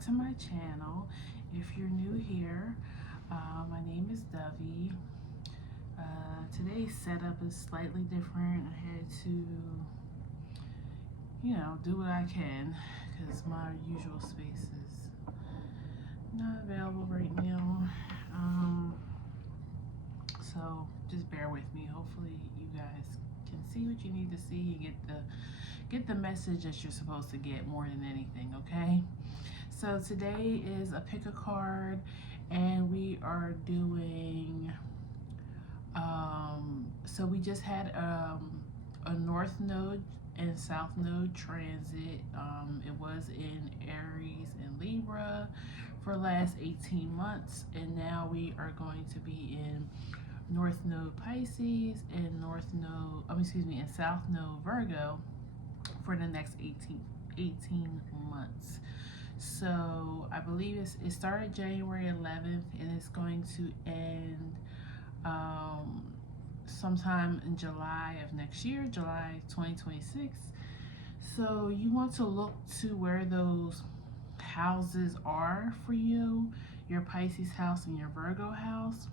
back to my channel. If you're new here, my name is Dovey. Today's setup is slightly different. I had to, do what I can because my usual space is not available right now. So just bear with me. Hopefully you guys can see what you need to see and get the message that you're supposed to get more than anything, okay? So today is a pick a card, and we are doing, so we just had a North Node and South Node transit. It was in Aries and Libra for the last 18 months, and now we are going to be in North Node Pisces and and South Node Virgo for the next 18 months. So I believe it started January 11th and it's going to end sometime in July of next year, July 2026. So you want to look to where those houses are for you, your Pisces house and your Virgo house.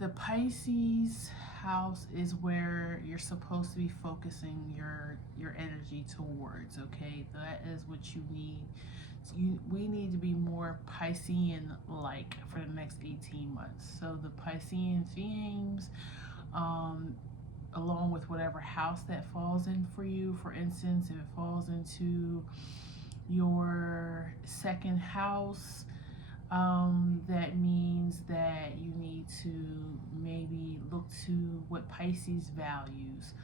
The Pisces house is where you're supposed to be focusing your energy towards, okay? That is what you need. We need to be more Piscean like for the next 18 months. So the Piscean themes, along with whatever house that falls in for you. For instance, if it falls into your second house, that means that you need to maybe look to what Pisces values.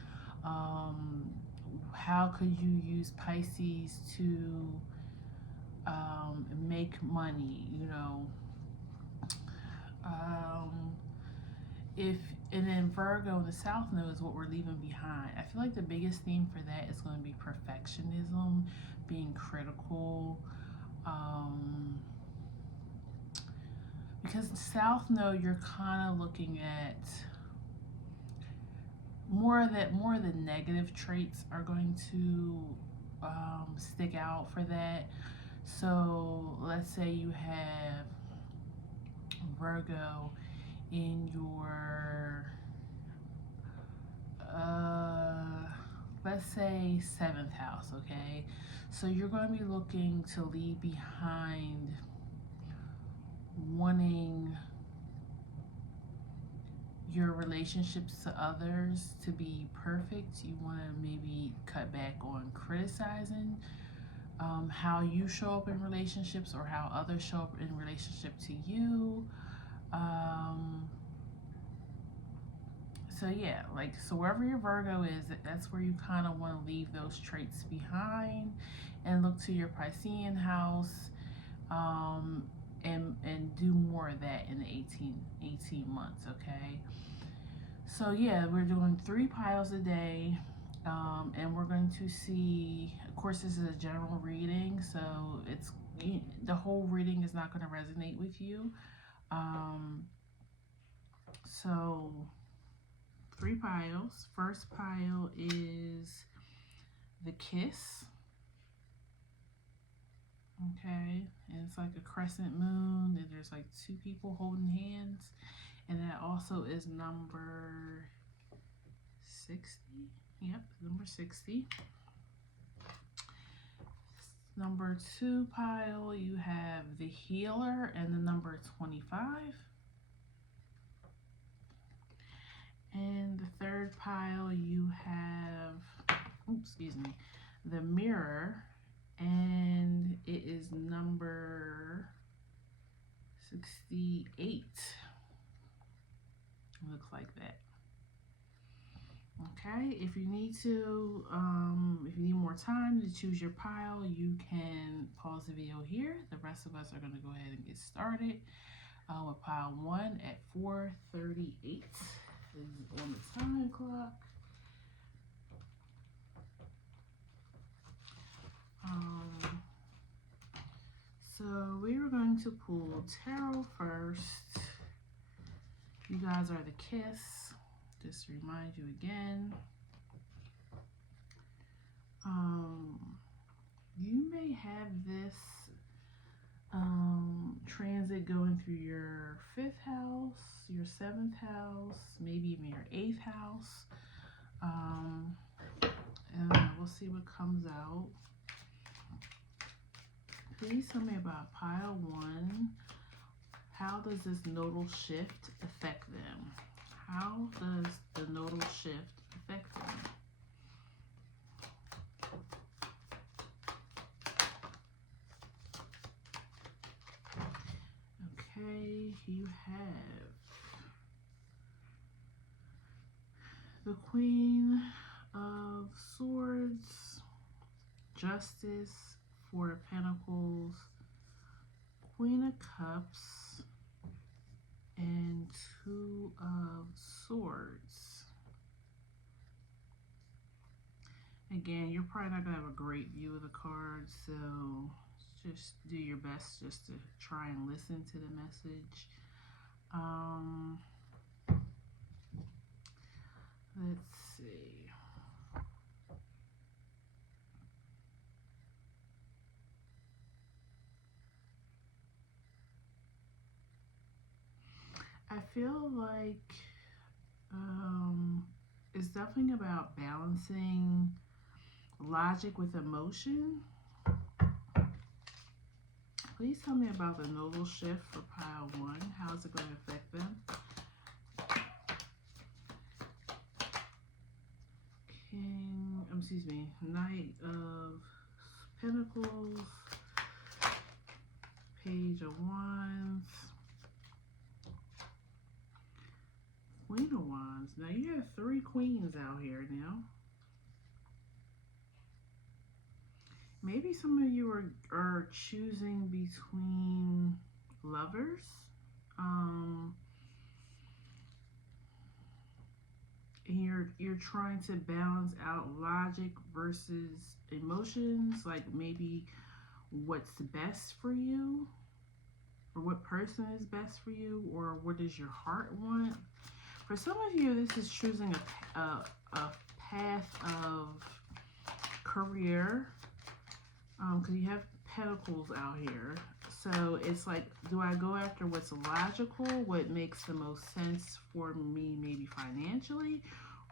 How could you use Pisces to make money, and then Virgo in the South Node is what we're leaving behind. I feel like the biggest theme for that is going to be perfectionism, being critical, because the South Node, you're kind of looking at more of the negative traits are going to stick out for that. So let's say you have Virgo in your let's say 7th house, okay? So you're going to be looking to leave behind wanting your relationships to others to be perfect. You want to maybe cut back on criticizing how you show up in relationships or how others show up in relationship to you. So yeah, so wherever your Virgo is, that's where you kind of want to leave those traits behind and look to your Piscean house, and do more of that in the 18 months, okay? So yeah, we're doing 3 piles a day, and we're going to see, of course this is a general reading, so the whole reading is not going to resonate with you. So 3 piles. First pile is the kiss. Okay, and it's like a crescent moon, and there's like 2 people holding hands, and that also is number 60. Yep, number 60. Number 2 pile, you have the healer and the number 25. And the 3rd pile, you have, the mirror, and it is number 68. Looks like that. Okay, if you need more time to choose your pile, you can pause the video here. The rest of us are going to go ahead and get started with pile 1 at 4:38. This is on the time clock. So we are going to pull tarot first. You guys are the kiss. Just to remind you again. You may have this transit going through your 5th house, your 7th house, maybe even your 8th house. And we'll see what comes out. Please tell me about pile 1. How does this nodal shift affect them? How does the nodal shift affect them? Okay, you have the Queen of Swords, Justice, 4 of Pentacles, Queen of Cups, and 2 of Swords. Again, you're probably not going to have a great view of the cards, so just do your best just to try and listen to the message. Let's see. I feel like it's definitely about balancing logic with emotion. Please tell me about the nodal shift for pile 1. How is it going to affect them? Knight of Pentacles, Page of Wands, Queen of Wands. Now you have 3 queens out here now. Maybe some of you are choosing between lovers. And you're trying to balance out logic versus emotions, like maybe what's best for you, or what person is best for you, or what does your heart want. For some of you, this is choosing a path of career, because you have Pentacles out here. So it's like, do I go after what's logical, what makes the most sense for me, maybe financially,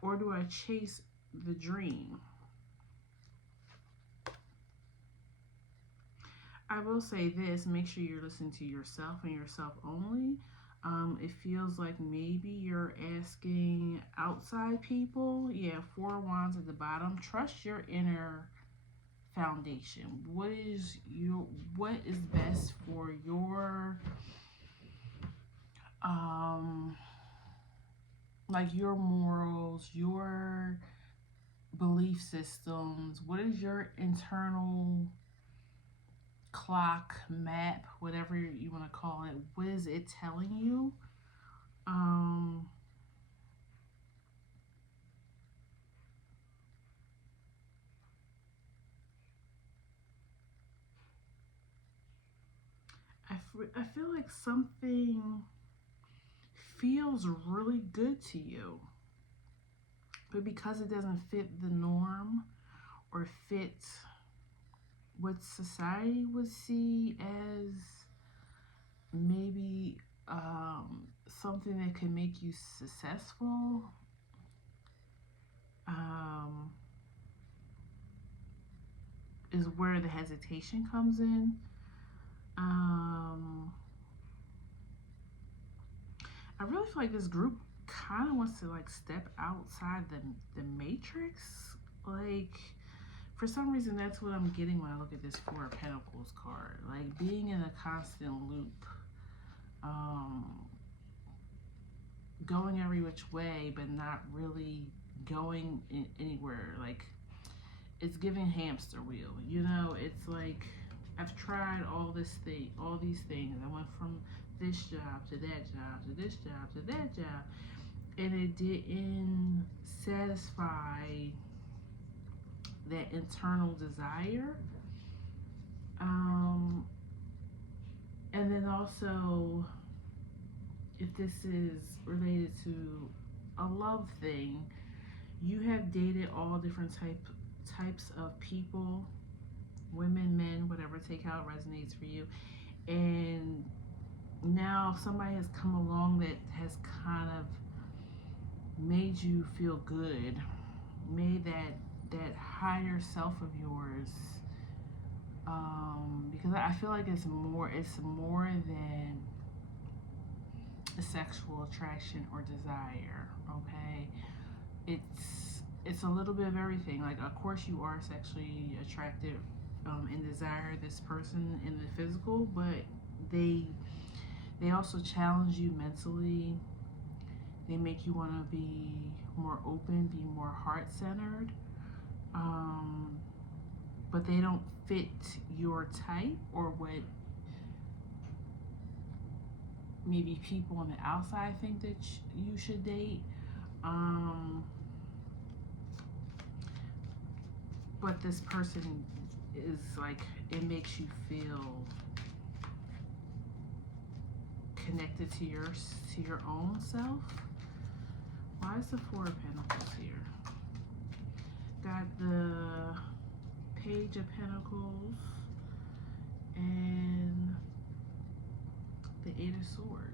or do I chase the dream? I will say this, make sure you're listening to yourself and yourself only. It feels like maybe you're asking outside people. Yeah, 4 of Wands at the bottom. Trust your inner foundation. What is best for your like your morals, your belief systems? What is your internal clock, map, whatever you want to call it? What is it telling you? I feel like something feels really good to you, but because it doesn't fit the norm or fit what society would see as maybe something that can make you successful, is where the hesitation comes in. I really feel like this group kind of wants to like step outside the matrix. Like, for some reason, that's what I'm getting when I look at this 4 of Pentacles card. Like, being in a constant loop, going every which way, but not really going anywhere. Like, it's giving hamster wheel. You know, it's like, I've tried all these things. I went from this job to that job to this job to that job, and it didn't satisfy that internal desire. And then also, if this is related to a love thing, you have dated all different types of people, women, men, whatever, take how it resonates for you. And now somebody has come along that has kind of made you feel good, made that higher self of yours, because I feel like it's more than a sexual attraction or desire. Okay, it's a little bit of everything. Like, of course you are sexually attracted and desire this person in the physical, but they also challenge you mentally. They make you want to be more open, be more heart-centered, but they don't fit your type or what maybe people on the outside think that you should date. But this person is like, it makes you feel connected to your own self. Why is the Four of Pentacles here? Got the Page of Pentacles and the Eight of Swords.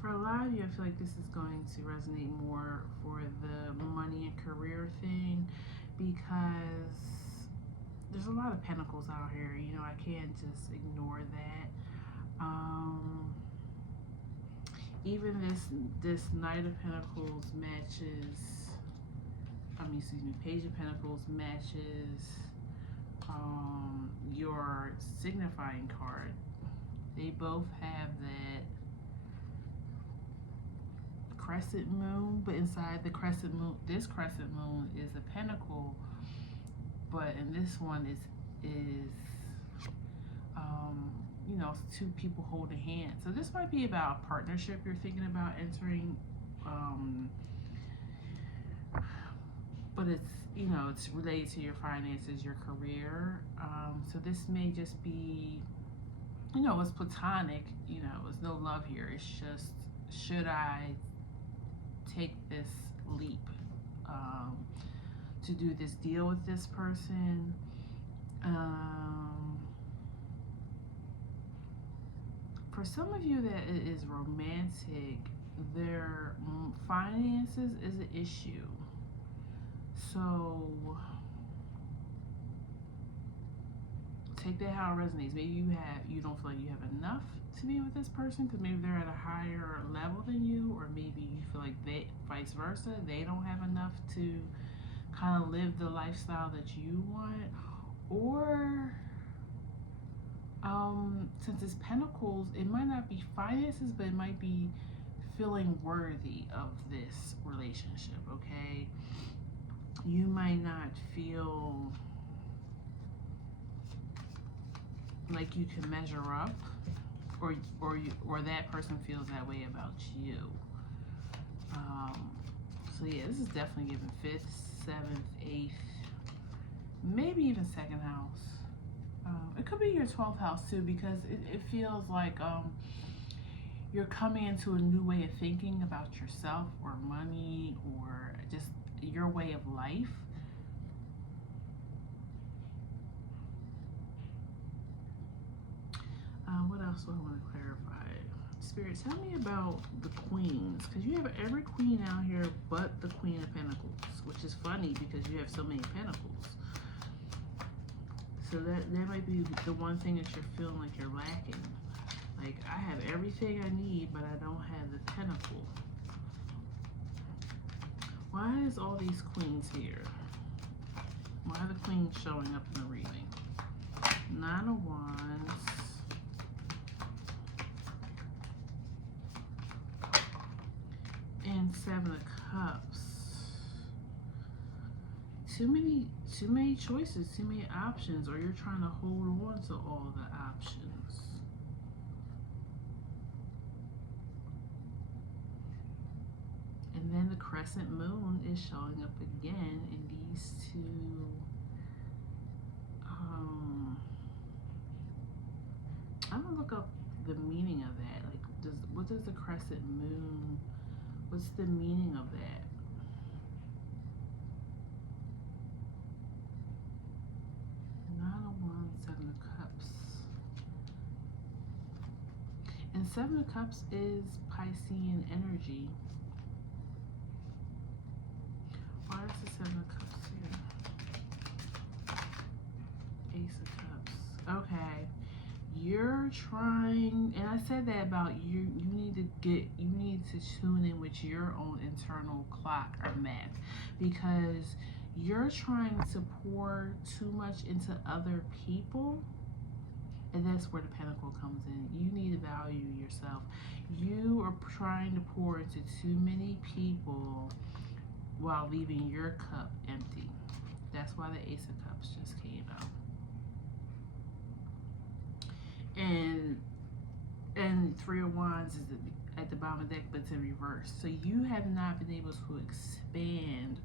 For a lot of you, I feel like this is going to resonate more for the money and career thing, because there's a lot of pentacles out here. You know, I can't just ignore that. Even this Knight of Pentacles matches, Page of Pentacles matches your signifying card. They both have that crescent moon, but inside the crescent moon, this crescent moon is a pentacle, but in this one is you know, two people holding hands. So this might be about a partnership you're thinking about entering, but it's, you know, it's related to your finances, your career. So this may just be, you know, it's platonic. You know, there's no love here. It's just, should I take this leap to do this deal with this person? For some of you that is romantic, their finances is an issue. So take that how it resonates. Maybe you don't feel like you have enough to be with this person because maybe they're at a higher level than you, or maybe you feel like they, vice versa, they don't have enough to kind of live the lifestyle that you want. Or since it's pentacles, it might not be finances, but it might be feeling worthy of this relationship. Okay, you might not feel like you can measure up, or that person feels that way about you. So yeah, this is definitely giving 5th, 7th, 8th, maybe even 2nd house. It could be your 12th house too, because it feels like you're coming into a new way of thinking about yourself or money or just your way of life. What else do I want to clarify? Spirit, tell me about the queens, because you have every queen out here but the Queen of Pentacles, which is funny because you have so many pentacles. So that might be the one thing that you're feeling like you're lacking. Like, I have everything I need, but I don't have the pentacle. Why is all these queens here? Why are the queens showing up in the reading? 9 of Wands. And 7 of Cups. Too many choices, too many options, or you're trying to hold on to all the options. And then the crescent moon is showing up again in these two. I'm gonna look up the meaning of that. Like, what does the crescent moon? What's the meaning of that? Seven of Cups. And Seven of Cups is Piscean energy. Why is the Seven of Cups here? Ace of Cups. Okay. You're trying, and I said that about you, you need to tune in with your own internal clock or math, because you're trying to pour too much into other people, and that's where the Pentacle comes in. You need to value yourself. You are trying to pour into too many people while leaving your cup empty. That's why the Ace of Cups just came out. And Three of Wands is at the bottom of the deck, but it's in reverse. So you have not been able to expand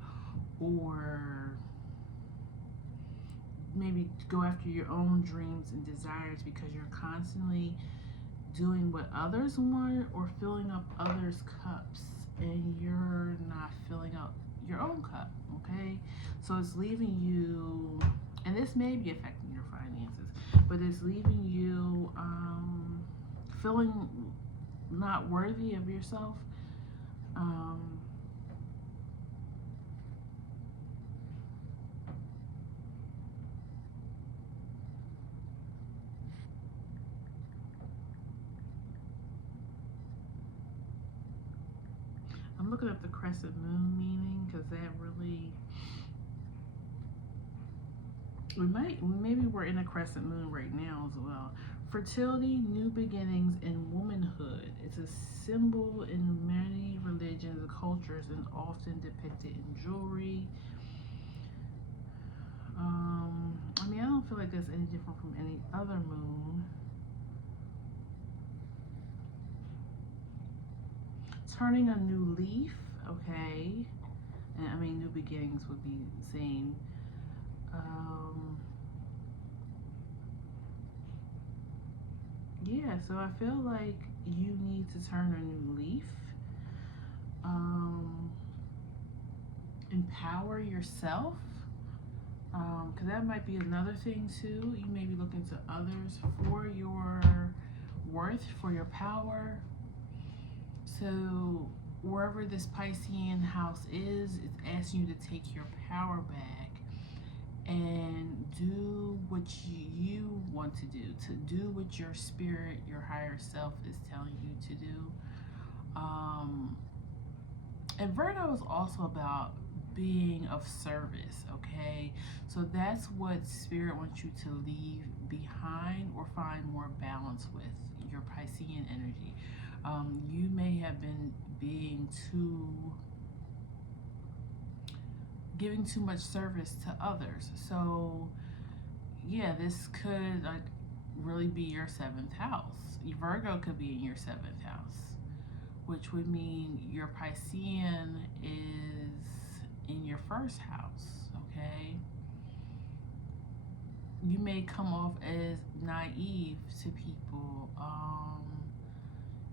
or maybe go after your own dreams and desires because you're constantly doing what others want or filling up others' cups, and you're not filling up your own cup, okay? So it's leaving you, and this may be affecting your finances, but it's leaving you feeling not worthy of yourself. I'm looking up the crescent moon meaning, because that really, maybe we're in a crescent moon right now as well. Fertility, new beginnings, and womanhood. It's a symbol in many religions and cultures and often depicted in jewelry. I mean, I don't feel like that's any different from any other moon. Turning a new leaf, okay. And I mean, new beginnings would be the same. Yeah, so I feel like you need to turn a new leaf. Empower yourself, because that might be another thing too. You may be looking to others for your worth, for your power. So wherever this Piscean house is, it's asking you to take your power back and do what you want to do what your spirit, your higher self is telling you to do. And Virgo is also about being of service, okay? So that's what spirit wants you to leave behind or find more balance with, your Piscean energy. You may have been giving too much service to others. So yeah, this could like really be your 7th house. Virgo could be in your 7th house, which would mean your Piscean is in your 1st house, okay? You may come off as naive to people.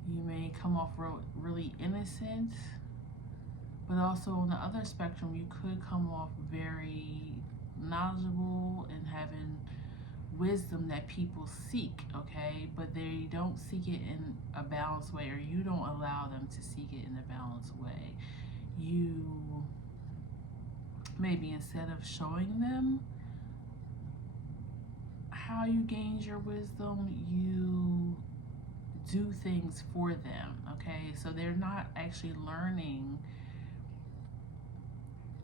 You may come off really innocent, but also on the other spectrum, you could come off very knowledgeable and having wisdom that people seek, okay? But they don't seek it in a balanced way, or you don't allow them to seek it in a balanced way. You maybe, instead of showing them how you gained your wisdom, you do things for them, okay? So they're not actually learning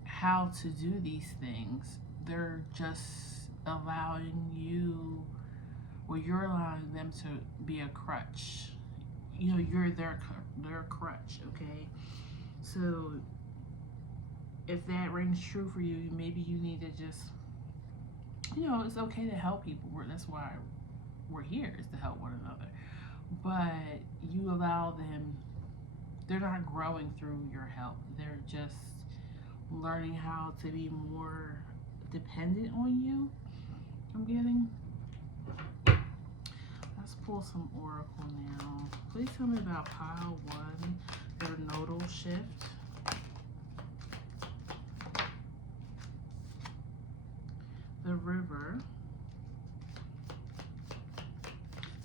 how to do these things. They're just allowing you, or you're allowing them to be a crutch. You know, you're their crutch, okay? So if that rings true for you, maybe you need to just, you know, it's okay to help people. That's why we're here, is to help one another. But you allow them, they're not growing through your help. They're just learning how to be more dependent on you, I'm getting. Let's pull some oracle now. Please tell me about pile 1, their nodal shift. The river.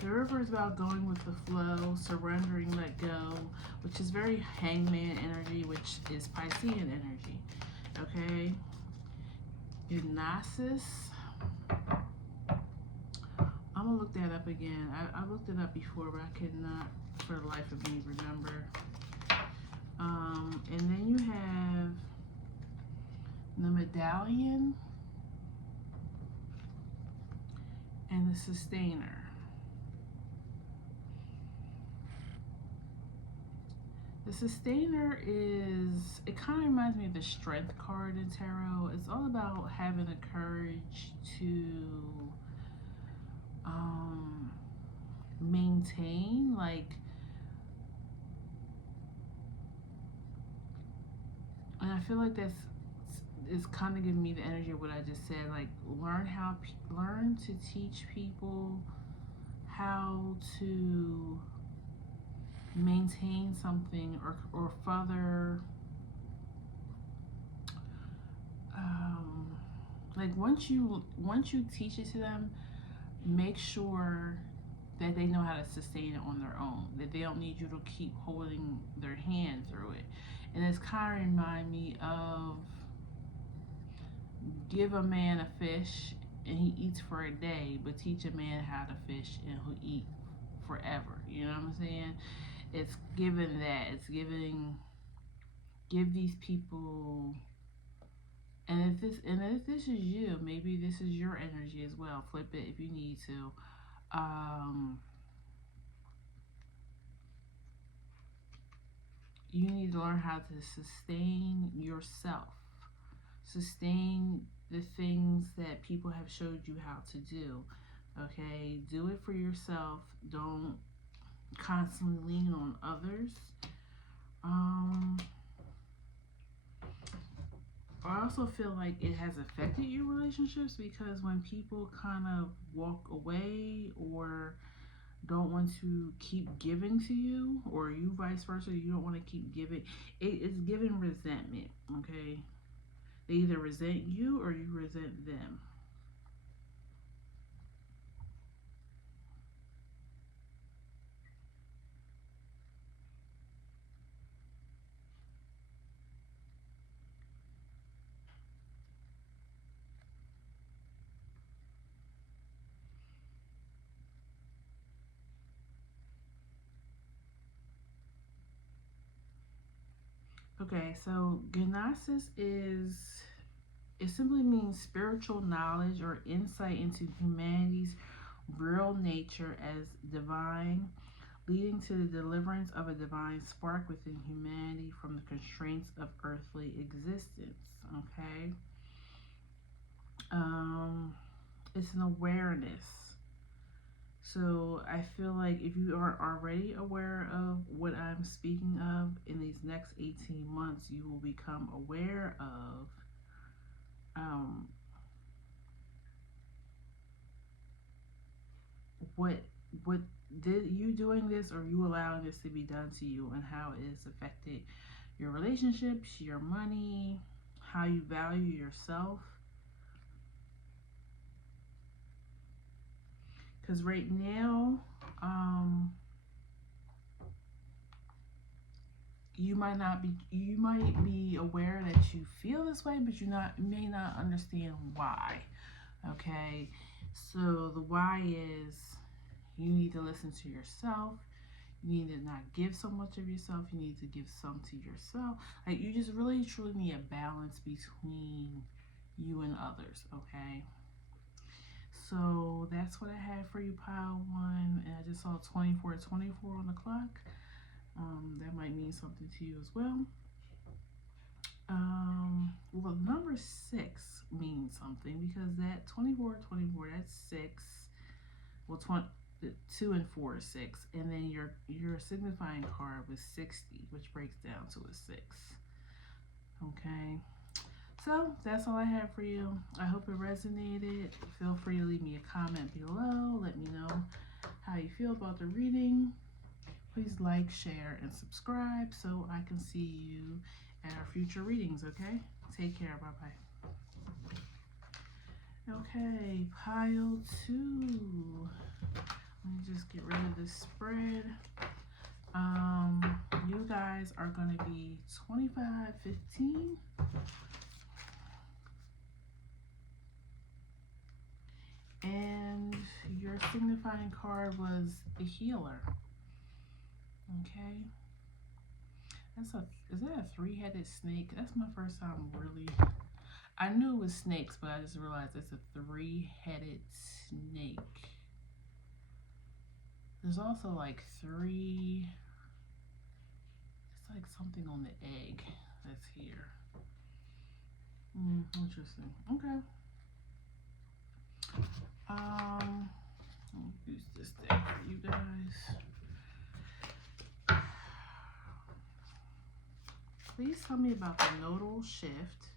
The River is about going with the flow, surrendering, let go, which is very Hangman energy, which is Piscean energy. Okay? Gnosis. I'm going to look that up again. I looked it up before, but I could not, for the life of me, remember. And then you have the Medallion and the Sustainer. The Sustainer is, it kind of reminds me of the Strength card in Tarot. It's all about having the courage to maintain, like, and I feel like that's is kind of giving me the energy of what I just said. Like, learn to teach people how to maintain something or further. Like once you teach it to them, make sure that they know how to sustain it on their own. That they don't need you to keep holding their hand through it. And it's kind of remind me of, give a man a fish and he eats for a day, but teach a man how to fish and he'll eat forever. You know what I'm saying? It's giving that. It's give these people, and if this is you, maybe this is your energy as well. Flip it if you need to. You need to learn how to sustain yourself. Sustain the things that people have showed you how to do. Okay? Do it for yourself. Don't constantly lean on others. I also feel like it has affected your relationships, because when people kind of walk away or don't want to keep giving to you, or you vice versa, you don't want to keep giving, it's giving resentment. Okay? They either resent you or you resent them. Okay, so Gnosis it simply means spiritual knowledge or insight into humanity's real nature as divine, leading to the deliverance of a divine spark within humanity from the constraints of earthly existence. Okay, it's an awareness. So I feel like if you aren't already aware of what I'm speaking of, in these next 18 months, you will become aware of what did you doing this, or you allowing this to be done to you, and how it has affected your relationships, your money, how you value yourself. Because right now, you might be aware that you feel this way, but you may not understand why. Okay, so the why is, you need to listen to yourself. You need to not give so much of yourself. You need to give some to yourself. Like, you just really truly need a balance between you and others. Okay, so that's what I had for you, pile one. And I just saw 2424 on the clock. That might mean something to you as well. Well, number 6 means something, because that 2424, that's 6. Well, 2 and 4 is 6, and then your signifying card was 60, which breaks down to a 6. Okay, so that's all I have for you. I hope it resonated. Feel free to leave me a comment below. Let me know how you feel about the reading. Please like, share, and subscribe so I can see you at our future readings. Okay, take care. Bye bye. Okay, pile 2. Let me just get rid of this spread. You guys are going to be 25-15. And your signifying card was the healer. Okay. Is that a three-headed snake? That's my first time really. I knew it was snakes, but I just realized it's a three-headed snake. There's also like three. It's like something on the egg that's here. Interesting. Okay. I'll use this deck for you guys. Please tell me about the nodal shift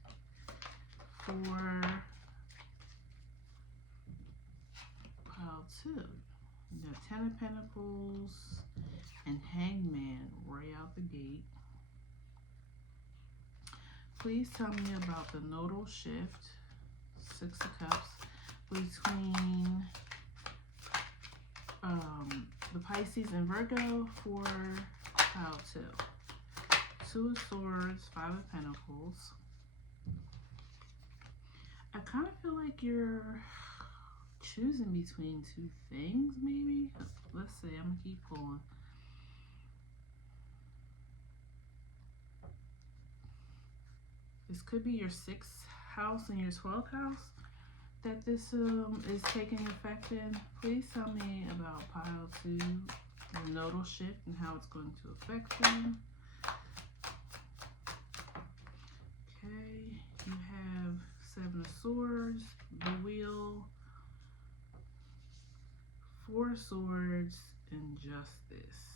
for pile 2. You have 10 of Pentacles and Hangman right out the gate. Please tell me about the nodal shift, 6 of Cups, between the Pisces and Virgo for pile 2. 2 of Swords, 5 of Pentacles. I kind of feel like you're choosing between two things, maybe. Let's see, I'm gonna keep pulling. This could be your 6th house and your 12th house that this is taking effect in. Please tell me about pile 2, the nodal shift, and how it's going to affect them. Okay, you have 7 of Swords, the Wheel, 4 Swords, and Justice.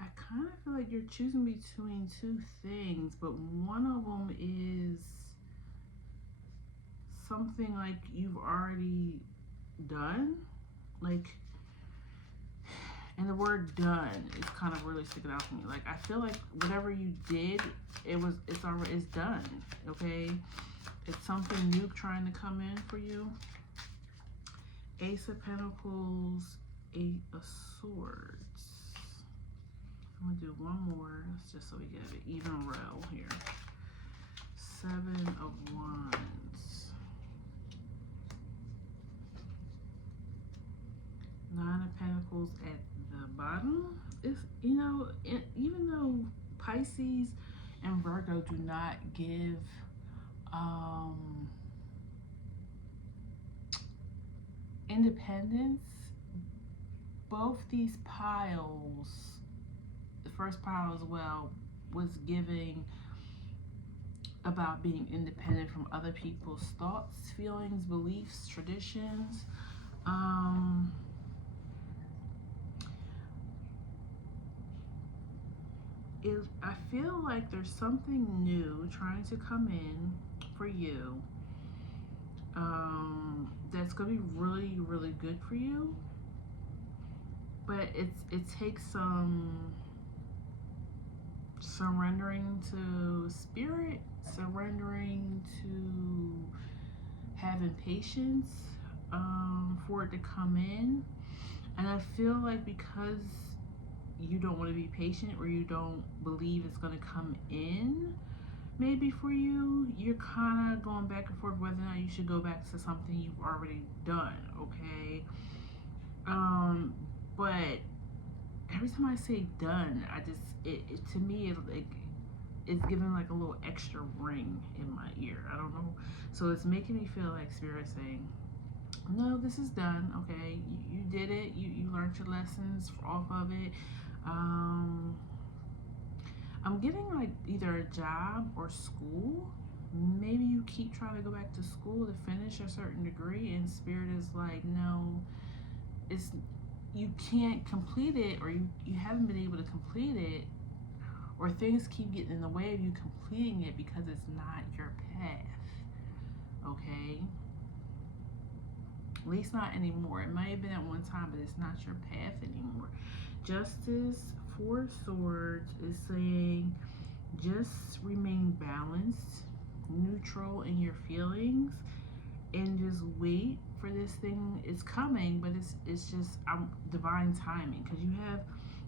I kind of feel like you're choosing between two things, but one of them is something like you've already done. Like, and the word done is kind of really sticking out to me. Like, I feel like whatever you did, it's done, okay? It's something new trying to come in for you. Ace of Pentacles, 8 of Swords. I'm gonna do one more just so we get an even row here. 7 of Wands. 9 of Pentacles at the bottom. It's, you know, even though Pisces and Virgo do not give independence, both these piles, the first pile as well, was giving about being independent from other people's thoughts, feelings, beliefs, traditions. I feel like there's something new trying to come in for you that's gonna be really, really good for you, but it takes some surrendering to spirit, surrendering to having patience for it to come in. And I feel like because you don't want to be patient, or you don't believe it's going to come in maybe for you, you're kind of going back and forth whether or not you should go back to something you've already done, okay? But every time I say done, I just, to me, it's giving like a little extra ring in my ear. I don't know. So it's making me feel like Spirit saying, no, this is done, okay? You did it. You learned your lessons off of it. I'm getting like either a job or school. Maybe you keep trying to go back to school to finish a certain degree, and Spirit is like, no, you can't complete it, or you haven't been able to complete it, or things keep getting in the way of you completing it because it's not your path, okay? At least not anymore. It might have been at one time, but it's not your path anymore. Justice, 4 Swords, is saying just remain balanced, neutral in your feelings, and just wait for this thing. It's coming, but it's just divine timing, because you have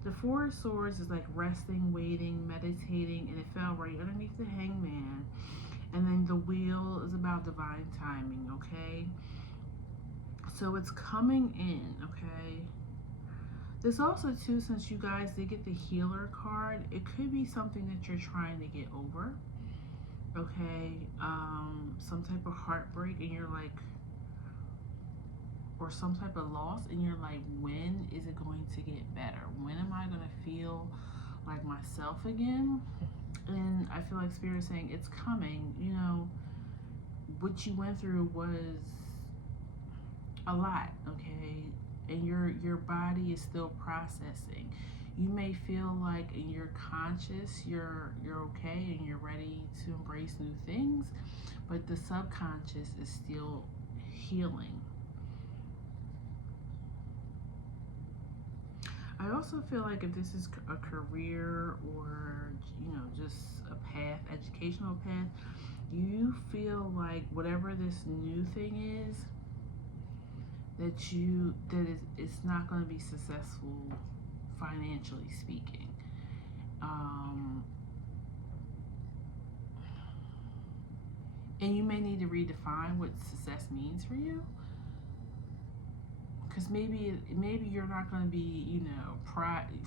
the Four of Swords is like resting, waiting, meditating, and it fell right underneath the Hangman. And then the Wheel is about divine timing, okay? So it's coming in, okay? This also, too, since you guys did get the Healer card, it could be something that you're trying to get over, okay? Some type of heartbreak, and you're like, or some type of loss, and you're like, when is it going to get better? When am I going to feel like myself again? And I feel like Spirit is saying it's coming. You know, what you went through was a lot, okay? And your body is still processing. You may feel like in your conscious you're okay and you're ready to embrace new things, but the subconscious is still healing. I also feel like if this is a career or, you know, just a path, educational path, you feel like whatever this new thing is, it's not going to be successful financially speaking. And you may need to redefine what success means for you, because maybe you're not going to be, you know,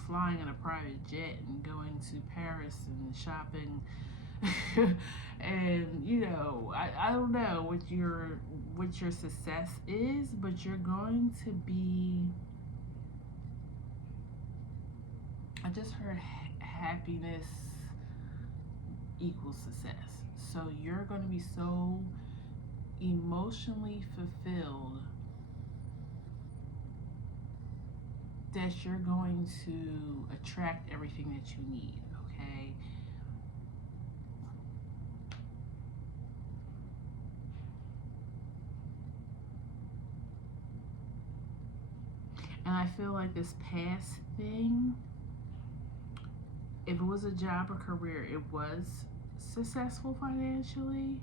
flying in a private jet and going to Paris and shopping and, you know, I don't know what your success is, but you're going to be, I just heard happiness equals success. So you're going to be so emotionally fulfilled that you're going to attract everything that you need, okay? And I feel like this past thing, if it was a job or career, it was successful financially.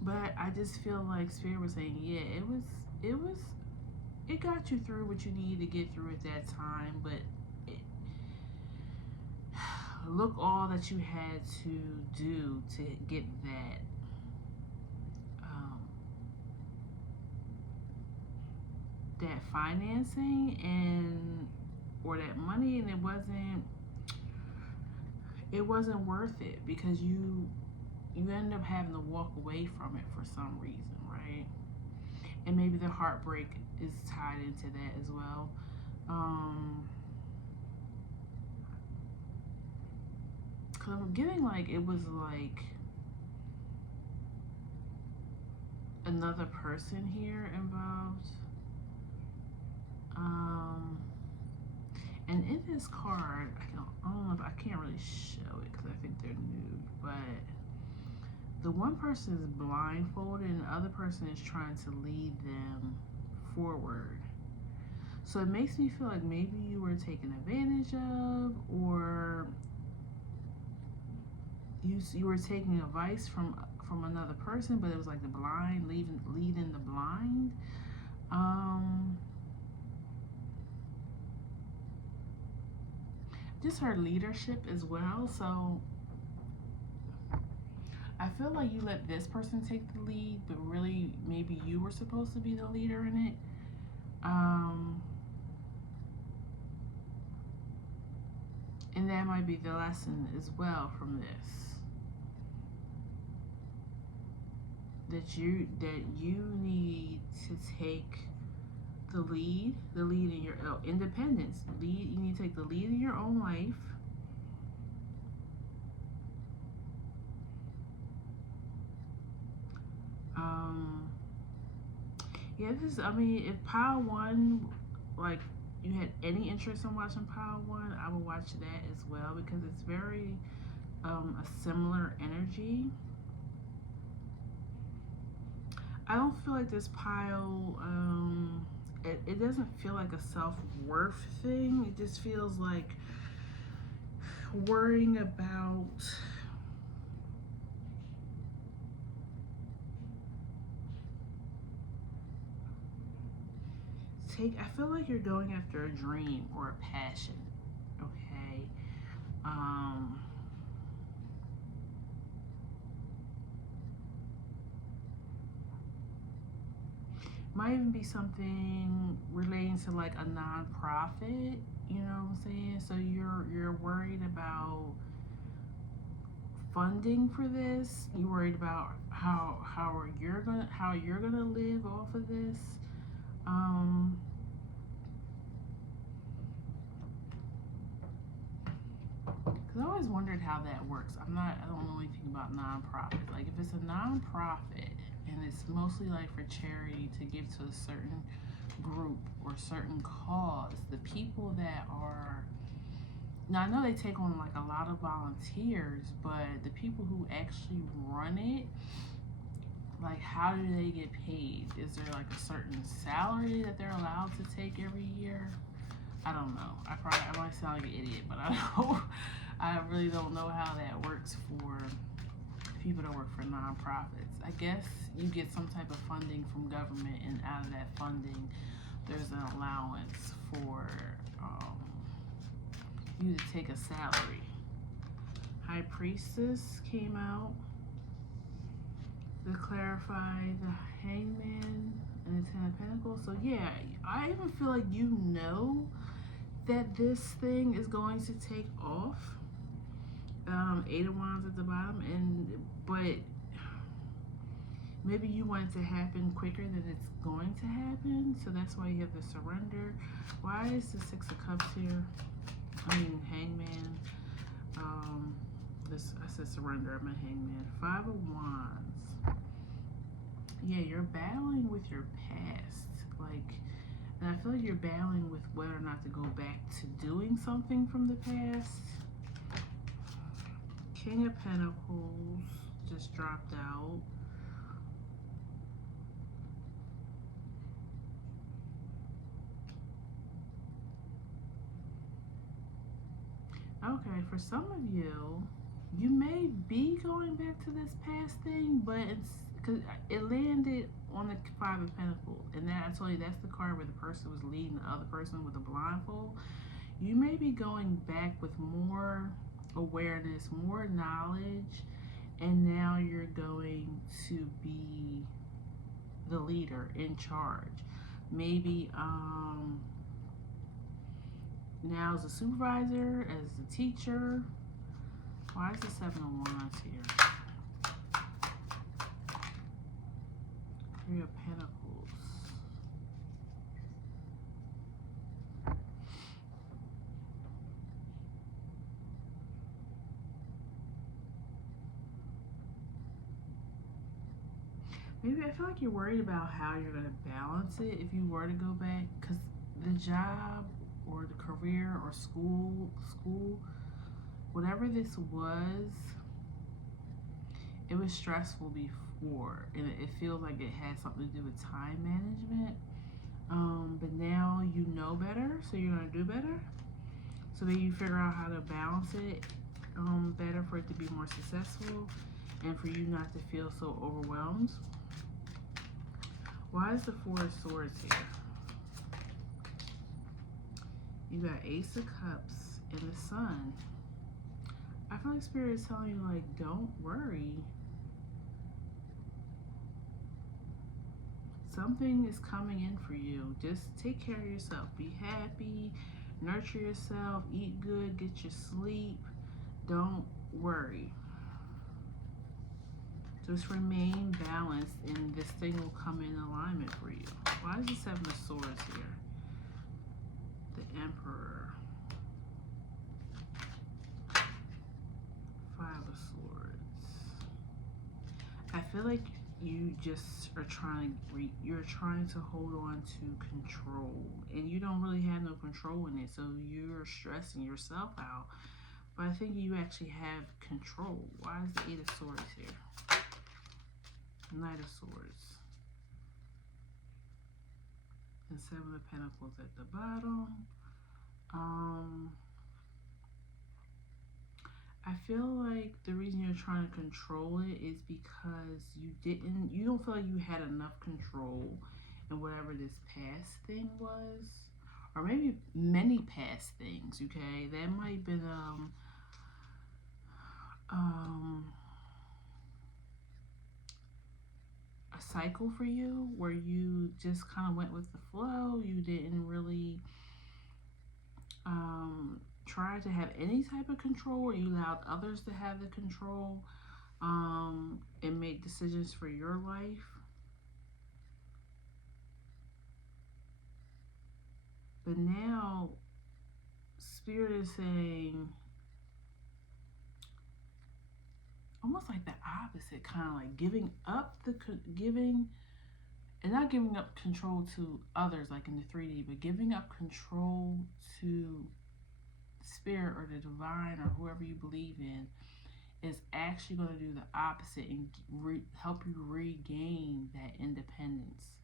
But I just feel like Spirit was saying, yeah, it got you through what you needed to get through at that time, but look all that you had to do to get that financing and or that money, and it wasn't worth it, because you end up having to walk away from it for some reason, right? And maybe the heartbreak is tied into that as well. Cause I'm getting like it was like another person here involved. And in this card, I don't know if I can't really show it because I think they're nude, but the one person is blindfolded and the other person is trying to lead them forward. So it makes me feel like maybe you were taken advantage of, or you were taking advice from another person, but it was like the blind leading the blind. Just her leadership as well. So I feel like you let this person take the lead, but really maybe you were supposed to be the leader in it. And that might be the lesson as well from this. That you need to take the lead in your independence. You need to take the lead in your own life. Yeah, if Pile 1, like, you had any interest in watching Pile 1, I would watch that as well, because it's very a similar energy. I don't feel like this pile, it doesn't feel like a self-worth thing. It just feels like worrying about I feel like you're going after a dream or a passion, okay? Might even be something relating to like a nonprofit, you know what I'm saying? So you're worried about funding for this. You're worried about how you're gonna live off of this. Because I always wondered how that works. I don't know anything about nonprofits. Like, if it's a nonprofit and it's mostly like for charity to give to a certain group or certain cause, the people that are, now I know they take on like a lot of volunteers, but the people who actually run it, like, how do they get paid? Is there like a certain salary that they're allowed to take every year? I don't know. I might sound like an idiot, but I really don't know how that works for people that work for nonprofits. I guess you get some type of funding from government, and out of that funding, there's an allowance for you to take a salary. High Priestess came out to clarify the Hangman and the Ten of Pentacles. So yeah, I even feel like you know that this thing is going to take off. Eight of Wands at the bottom, but maybe you want it to happen quicker than it's going to happen, so that's why you have the surrender. Why is the Six of Cups here? Hangman. I said surrender. I'm a Hangman. Five of Wands. Yeah, you're battling with your past, and I feel like you're battling with whether or not to go back to doing something from the past. King of Pentacles just dropped out. Okay, for some of you, you may be going back to this past thing, but it's because it landed on the Five of Pentacles, and that, I told you, that's the card where the person was leading the other person with a blindfold. You may be going back with more awareness, more knowledge, and now you're going to be the leader in charge. Maybe now as a supervisor, as a teacher. Why is the Seven of Wands here? Three of Pentacles. Maybe I feel like you're worried about how you're going to balance it if you were to go back, because the job or the career or school, whatever this was, it was stressful before, and it feels like it had something to do with time management. But now you know better, so you're gonna do better. So then you figure out how to balance it better for it to be more successful, and for you not to feel so overwhelmed. Why is the Four of Swords here? You got Ace of Cups and the Sun. I feel like Spirit is telling you, like, don't worry. Something is coming in for you. Just take care of yourself. Be happy. Nurture yourself. Eat good. Get your sleep. Don't worry. Just remain balanced, and this thing will come in alignment for you. Why is the Seven of Swords here? The Emperor. Five of Swords. I feel like you just are you're trying to hold on to control, and you don't really have no control in it, so you're stressing yourself out. But I think you actually have control. Why is the Eight of Swords here? Knight of Swords. And Seven of Pentacles at the bottom. I feel like the reason you're trying to control it is because you don't feel like you had enough control in whatever this past thing was, or maybe many past things. Okay, that might have been um, a cycle for you where you just kind of went with the flow. You didn't really try to have any type of control. You allowed others to have the control and make decisions for your life. But now, Spirit is saying almost like the opposite, kind of like giving up giving, and not giving up control to others like in the 3D, but giving up control to Spirit or the divine or whoever you believe in is actually going to do the opposite and help you regain that independence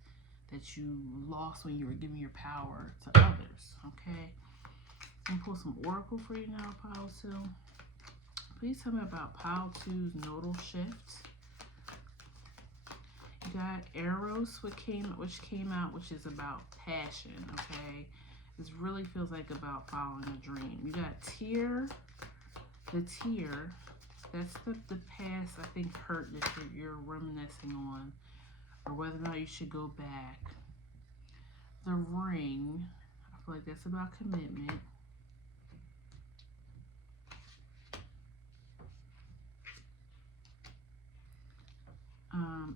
that you lost when you were giving your power to others. Okay, I'm gonna pull some oracle for you now, Pile 2. Please tell me about Pile 2's nodal shift. You got Eros, which came out, which is about passion. Okay, this really feels like about following a dream. You got Tear, the Tear. That's the past, I think, hurt that you're reminiscing on, or whether or not you should go back. The Ring, I feel like that's about commitment.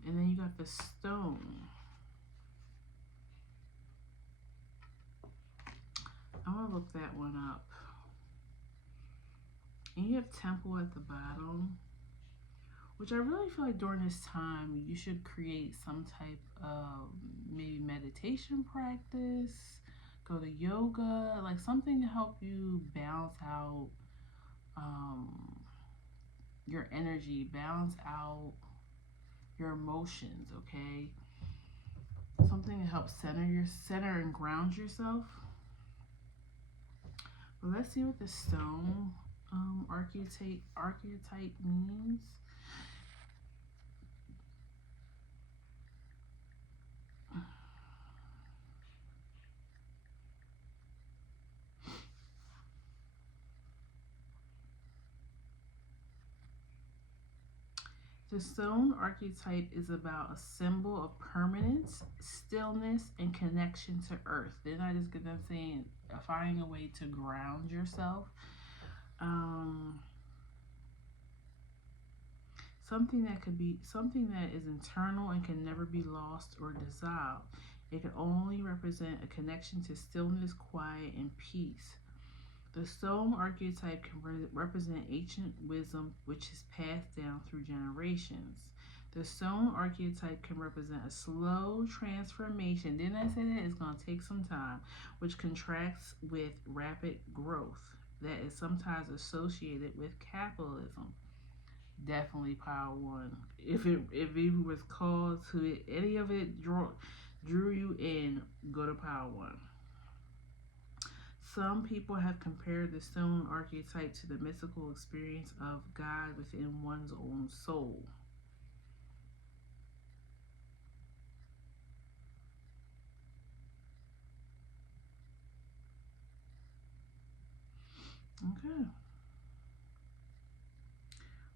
And then you got the Stone. I want to look that one up. And you have Temple at the bottom, which I really feel like during this time you should create some type of maybe meditation practice, go to yoga, like something to help you balance out your energy, balance out your emotions, okay? Something to help center and ground yourself. But let's see what the Stone archetype means. The Stone archetype is about a symbol of permanence, stillness, and connection to earth. Then I just get them saying finding a way to ground yourself. Something that is internal and can never be lost or dissolved. It can only represent a connection to stillness, quiet, and peace. The Stone archetype can represent ancient wisdom which is passed down through generations. The Stone archetype can represent a slow transformation. Didn't I say that? It's going to take some time, which contrasts with rapid growth that is sometimes associated with capitalism. Definitely Pile 1. If it was called to it, any of it drew you in, go to Pile 1. Some people have compared the Stone archetype to the mystical experience of God within one's own soul. Okay.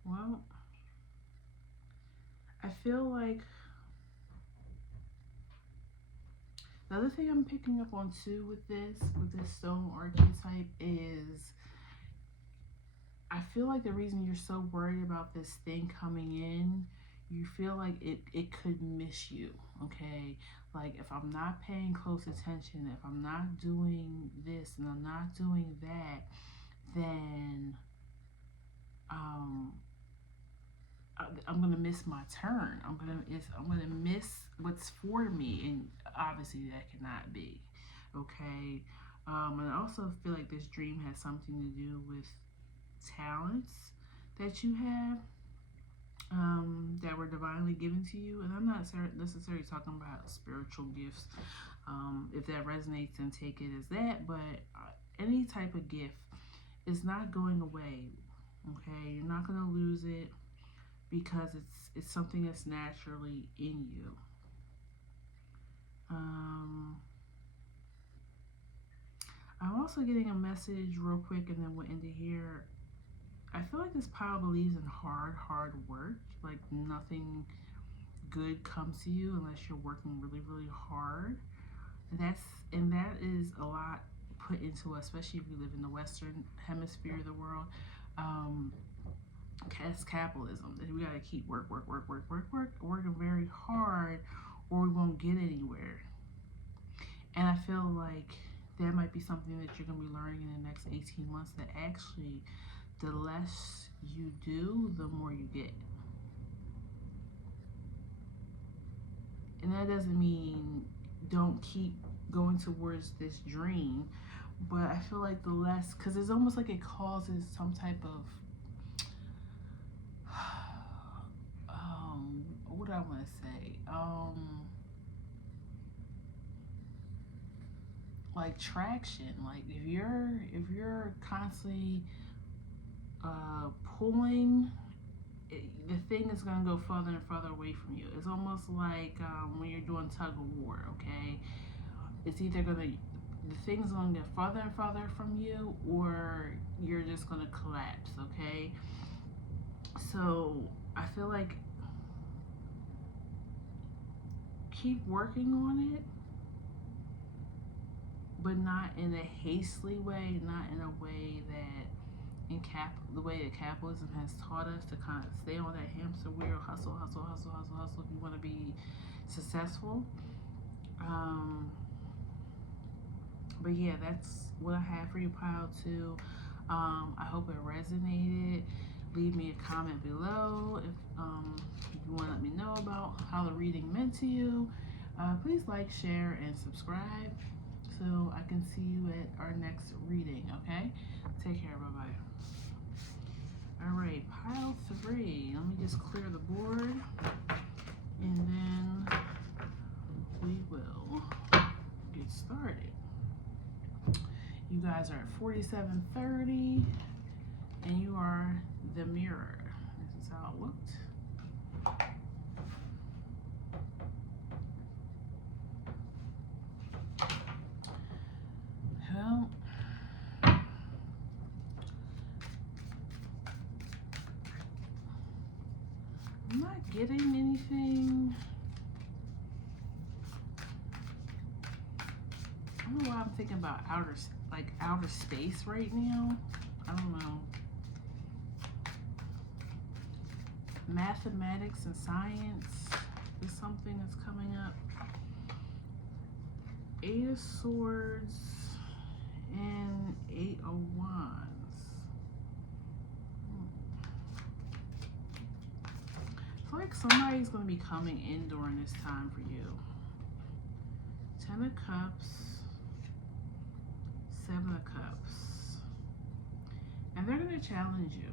Well, I feel like the other thing I'm picking up on too with this Stone archetype is I feel like the reason you're so worried about this thing coming in, you feel like it could miss you, okay? Like if I'm not paying close attention, if I'm not doing this and I'm not doing that, then I'm gonna miss my turn. I'm gonna miss what's for me, and obviously that cannot be, okay. And I also feel like this dream has something to do with talents that you have that were divinely given to you. And I'm not necessarily talking about spiritual gifts. If that resonates, then take it as that. But any type of gift is not going away. Okay, you're not gonna lose it because it's something that's naturally in you. I'm also getting a message real quick and then we'll end it here. I feel like this pile believes in hard work. Like nothing good comes to you unless you're working really hard. And that is a lot put into us, especially if you live in the Western hemisphere of the world. That's capitalism. We gotta keep working very hard, or we won't get anywhere. And I feel like that might be something that you're gonna be learning in the next 18 months. That actually, the less you do, the more you get. And that doesn't mean don't keep going towards this dream, but I feel like the less, because it's almost like it causes some type of what do I want to say, like traction. Like if you're constantly pulling, the thing is going to go further and further away from you. It's almost like when you're doing tug of war. Okay, it's either going to, the thing's going to get farther and farther from you, or you're just going to collapse. Okay, so I feel like keep working on it, but not in a hastily way, not in a way that the way that capitalism has taught us to kind of stay on that hamster wheel, hustle if you want to be successful. But yeah, that's what I have for you, pile 2. I hope it resonated. Leave me a comment below if you want to let me know about how the reading meant to you. Please like, share, and subscribe so I can see you at our next reading, okay? Take care, bye-bye. All right, pile 3. Let me just clear the board, and then we will get started. You guys are at 4730, and you are the mirror. This is how it looked. Well, I'm not getting anything. I don't know why I'm thinking about outer space right now. I don't know. Mathematics and science is something that's coming up. 8 of Swords and 8 of Wands. I feel like somebody's going to be coming in during this time for you. 10 of Cups, 7 of Cups. And they're going to challenge you,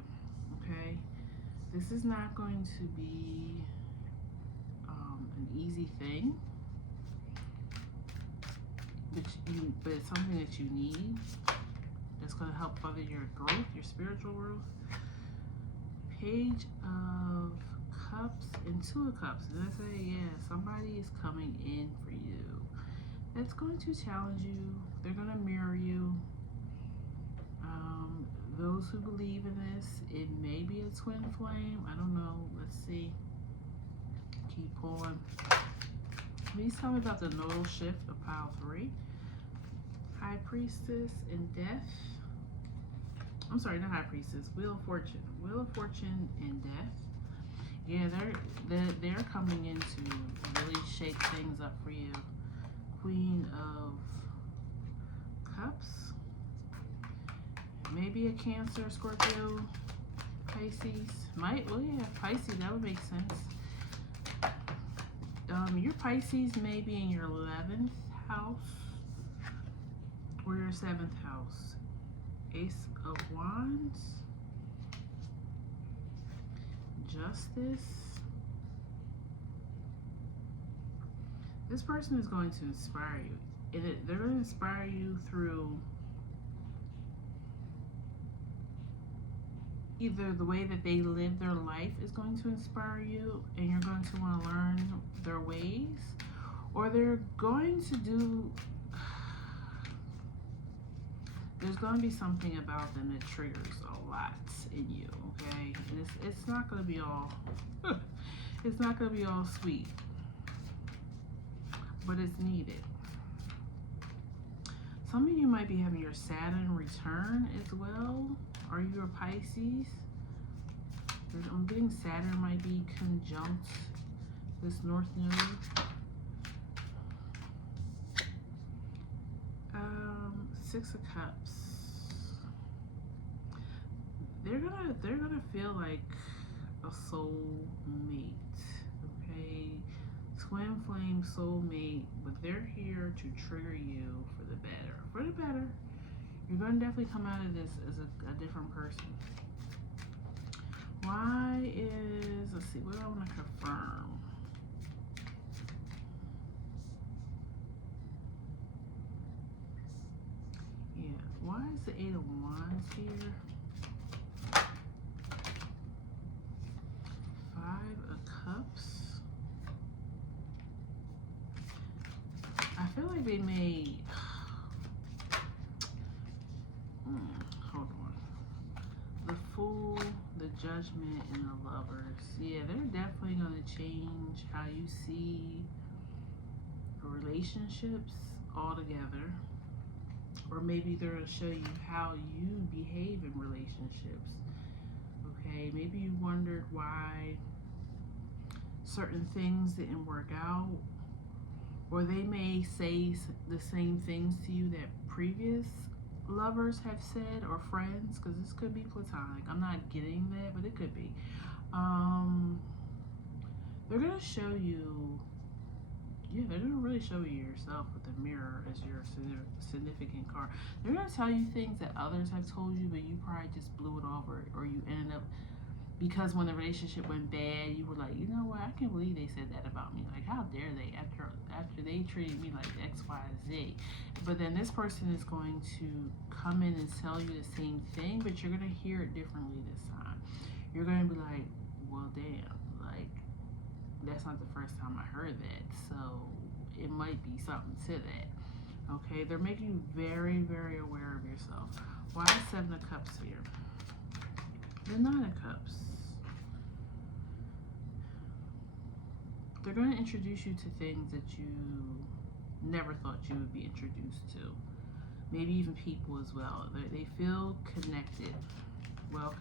okay? This is not going to be an easy thing, but it's something that you need. That's going to help further your growth, your spiritual growth. Page of Cups and 2 of Cups. Did I say, yeah, somebody is coming in for you. That's going to challenge you. They're going to mirror you. Those who believe in this, it may be a twin flame. I don't know. Let's see. Keep pulling. Please tell me about the nodal shift of pile 3. High Priestess and Death. I'm sorry, not High Priestess. Wheel of Fortune. Wheel of Fortune and Death. Yeah, they're coming in to really shake things up for you. Queen of Cups. Maybe a Cancer, Scorpio, Pisces. Well, yeah, Pisces, that would make sense. Your Pisces may be in your 11th house or your 7th house. Ace of Wands. Justice. This person is going to inspire you. They're going to inspire you through either the way that they live their life is going to inspire you, and you're going to want to learn their ways, or they're going to do, there's going to be something about them that triggers a lot in you, okay? And it's not going to be all, it's not going to be all sweet, but it's needed. Some of you might be having your Saturn return as well. Are you a Pisces? I'm getting Saturn might be conjunct this North Node. Six of Cups. They're gonna feel like a soul mate, okay? Twin flame soulmate, but they're here to trigger you for the better. For the better. You're gonna definitely come out of this as a different person. Why is, let's see, what do I want to confirm? Yeah, why is the Eight of Wands here? Five of Cups. I feel like they may, hold on. The Fool, the Judgment, and the Lovers. Yeah, they're definitely going to change how you see relationships altogether. Or maybe they're going to show you how you behave in relationships. Okay, maybe you wondered why certain things didn't work out. Or they may say the same things to you that previous lovers have said, or friends, because this could be platonic. I'm not getting that, but it could be. They're going to show you, yeah, they're going to really show you yourself with the Mirror as your significant card. They're going to tell you things that others have told you, but you probably just blew it off, or you ended up, because when the relationship went bad, you were like, you know what, I can't believe they said that about me. Like, how dare they, after they treated me like X, Y, Z. But then this person is going to come in and tell you the same thing, but you're going to hear it differently this time. You're going to be like, well, damn, like, that's not the first time I heard that, so it might be something to that. Okay, they're making you very, very aware of yourself. Why is Seven of Cups here? The Nine of Cups. They're going to introduce you to things that you never thought you would be introduced to. Maybe even people as well. They feel connected. Well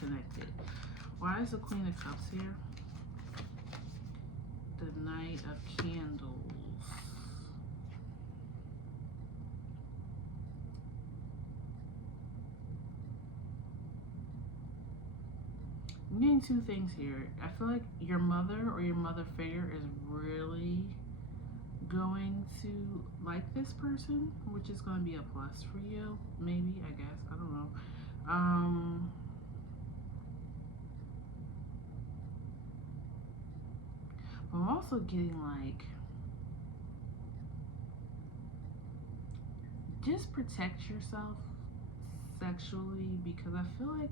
connected. Why is the Queen of Cups here? The Knight of Candles. I'm getting two things here. I feel like your mother or your mother figure is really going to like this person, which is going to be a plus for you. Maybe, I guess. I don't know. But I'm also getting like, just protect yourself sexually, because I feel like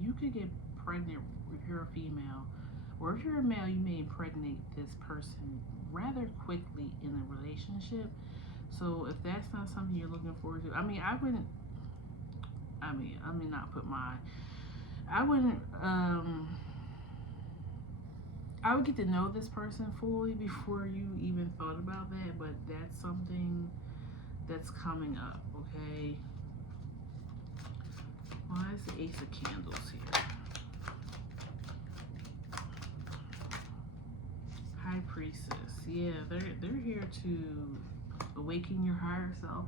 you could get pregnant if you're a female, or if you're a male, you may impregnate this person rather quickly in a relationship. So if that's not something you're looking forward to, I mean, I wouldn't, I mean, let me not put my, I wouldn't, I would get to know this person fully before you even thought about that, but that's something that's coming up, okay? Why is the Ace of Candles here? High Priestess. Yeah, they're here to awaken your higher self.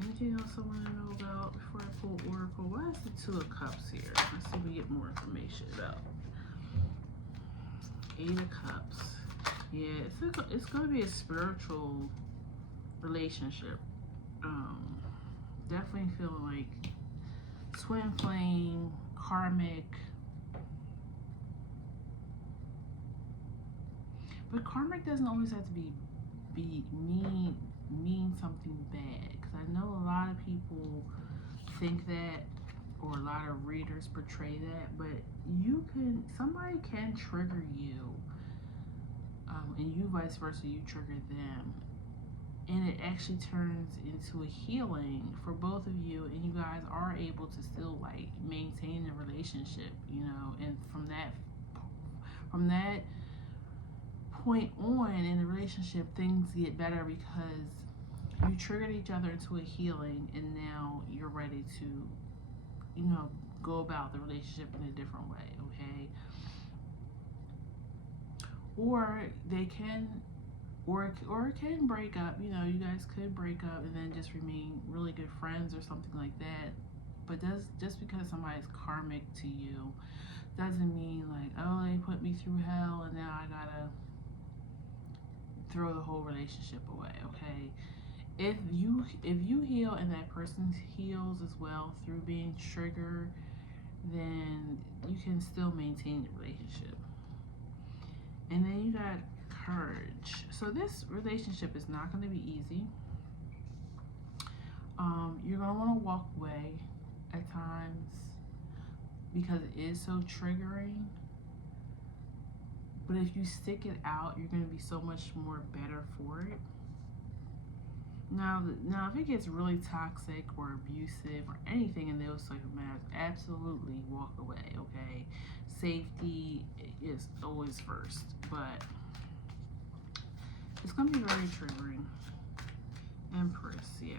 Anything else I want to know about before I pull Oracle? Why is the Two of Cups here? Let's see if we get more information about Eight of Cups. Yeah, it's going to be a spiritual relationship. Definitely feeling like twin flame, karmic. But karmic doesn't always have to be mean something bad. Because I know a lot of people think that, or a lot of readers portray that, but somebody can trigger you, and you vice versa, you trigger them, and it actually turns into a healing for both of you, and you guys are able to still like maintain the relationship, and from that point on in the relationship, things get better because you triggered each other into a healing, and now you're ready to go about the relationship in a different way. Okay, or they can, or it can break up. You guys could break up and then just remain really good friends or something like that. But just because somebody's karmic to you doesn't mean like, oh, they put me through hell and now I gotta throw the whole relationship away. Okay, if you heal and that person heals as well through being triggered, then you can still maintain the relationship. And then you got courage. So this relationship is not going to be easy. You're going to want to walk away at times because it is so triggering. But if you stick it out, you're going to be so much more better for it. Now, if it gets really toxic or abusive or anything in those type of matters, absolutely walk away, okay? Safety is always first, but it's going to be very triggering. Empress, yeah.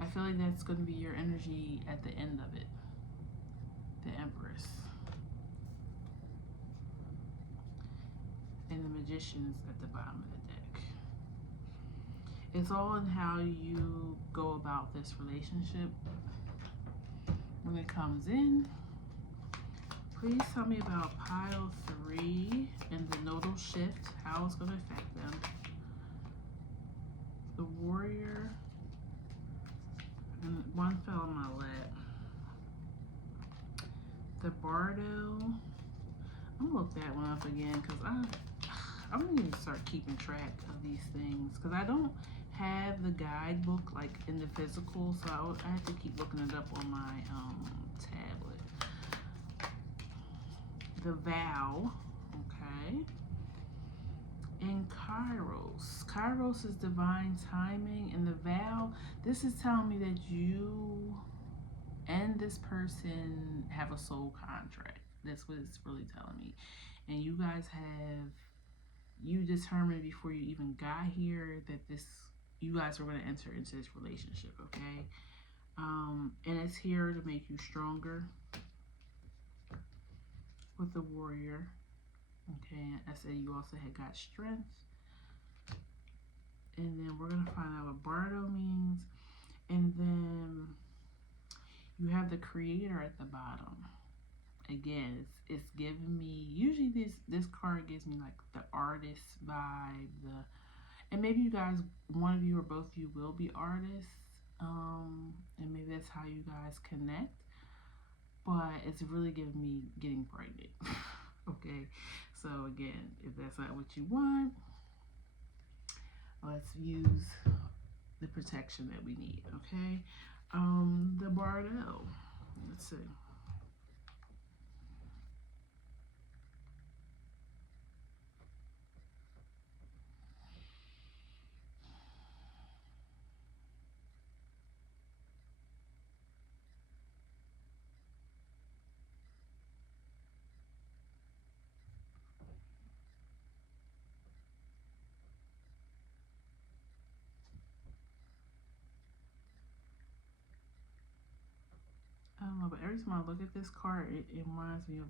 I feel like that's going to be your energy at the end of it. The Empress. And the Magician's at the bottom of the deck. It's all in how you go about this relationship. When it comes in, please tell me about pile 3 and the nodal shift, how it's going to affect them. The Warrior, and one fell on my lap. The Bardo. I'm going to look that one up again because I'm going to need to start keeping track of these things because I don't have the guidebook like in the physical, so I have to keep looking it up on my tablet. The Vow, okay, and Kairos. Kairos is divine timing, and the Vow, this is telling me that you and this person have a soul contract. That's what it's really telling me. And you guys you determined before you even got here that you guys are going to enter into this relationship, okay? And it's here to make you stronger with the Warrior, okay? I said you also had got strength. And then we're going to find out what Bardo means. And then you have the Creator at the bottom. Again, it's giving me, usually this card gives me like the artist vibe, and maybe you guys, one of you or both of you will be artists, and maybe that's how you guys connect, but it's really giving me getting pregnant. Okay, so again, if that's not what you want, let's use the protection that we need, okay? The Bardo, let's see. I don't know, but every time I look at this card, it reminds me of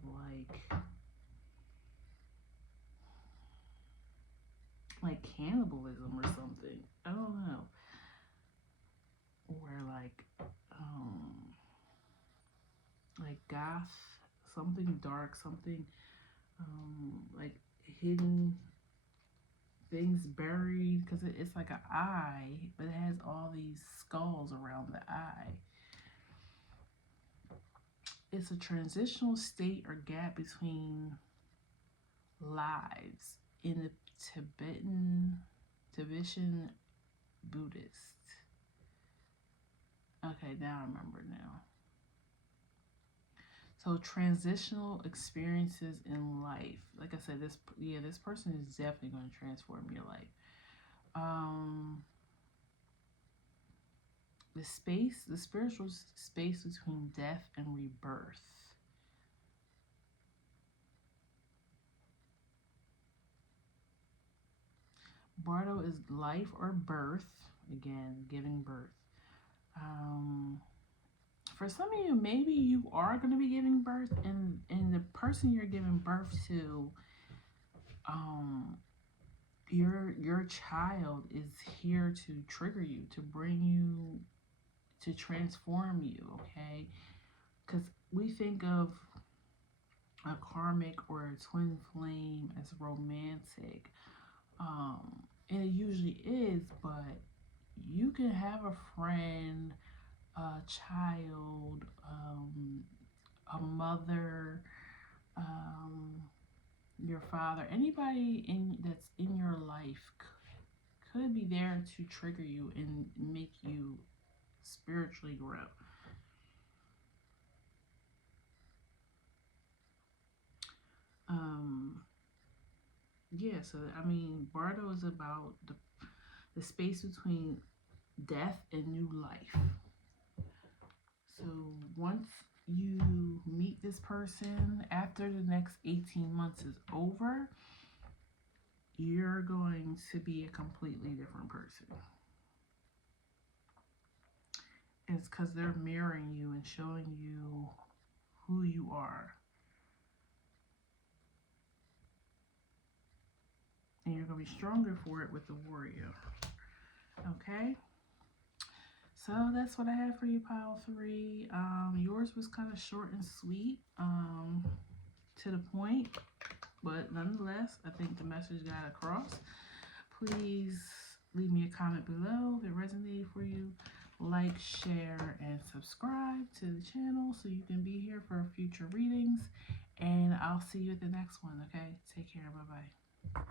like cannibalism or something. I don't know. Or like goth, something dark, something like hidden things buried, because it's like an eye, but it has all these skulls around the eye. It's a transitional state or gap between lives in the Tibetan Buddhist. Okay, now I remember now. So transitional experiences in life. Like I said, this person is definitely going to transform your life. The spiritual space between death and rebirth. Bardo is life or birth. Again, giving birth. For some of you, maybe you are going to be giving birth, and the person you're giving birth to, your child is here to trigger you, to bring you, to transform you. Okay, because we think of a karmic or a twin flame as romantic, and it usually is, but you can have a friend, a child, a mother, your father, anybody that's in your life could be there to trigger you and make you spiritually grow. Yeah, so I mean, Bardo is about the space between death and new life. So once you meet this person, after the next 18 months is over, you're going to be a completely different person. It's because they're mirroring you and showing you who you are. And you're going to be stronger for it with the warrior. Okay? So that's what I have for you, pile 3. Yours was kind of short and sweet, to the point, but nonetheless, I think the message got across. Please leave me a comment below if it resonated for you. Like, share, and subscribe to the channel so you can be here for future readings. And I'll see you at the next one, okay? Take care. Bye-bye.